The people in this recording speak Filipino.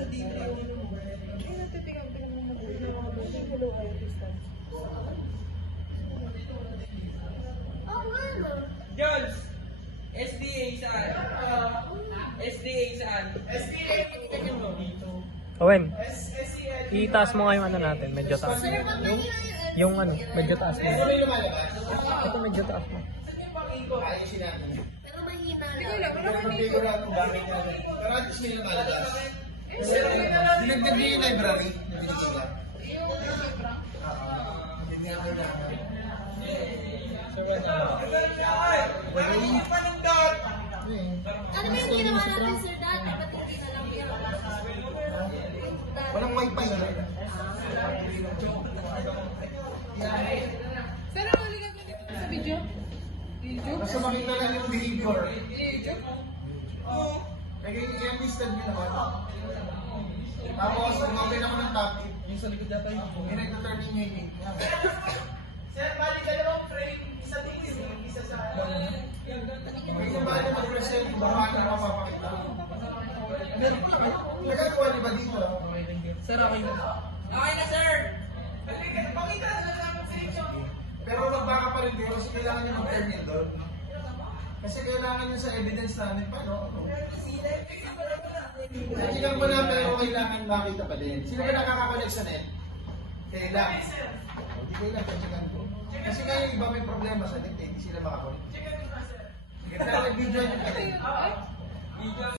nasa dito yung ano mo. Kaya natitigam mo mag-uwi. Hello, I distance. Jones! SDA saan? SDA saan? SDA! Tingnan mo. Owen, itaas mo nga yung ano natin, medyo taas. Yung ano, medyo taas mo. Ito medyo taas mo. Pero mahina lang. Pero at least may lumalabas. Dinagdag niyo yung library. Ano ba yung ginawa natin, Sir Dan? Ba't hindi na lang yan? Walang wifi na. Pero naligan ko dito sa video. Basta makita lang yung behavior. Nag-i-listed mo naman. Tapos, umapin ako ng topic. Yung sa likod data yung nag-turning meeting. Sir, balik ka naman frame. Isa tingin, isa sa... May iba na mag-present, iba na mapapakita. Nagagawa niyo ba dito? Sir, okay na. Okay na, sir! Pakita na lang ang frame. Pero magbaka pa rin kayo kasi kailangan nyo mag-terminal doon. Kasi kailangan nyo sa evidence namin pa, no? Tingnan mo na pero kailangan makita pa din. Sino ba nakakakonek sa net? Kailangan. Hindi kailangan, tingnan ko. Kasi kayo iba may problema sa net, hindi sila makakonek. Sige, nag-video nyo.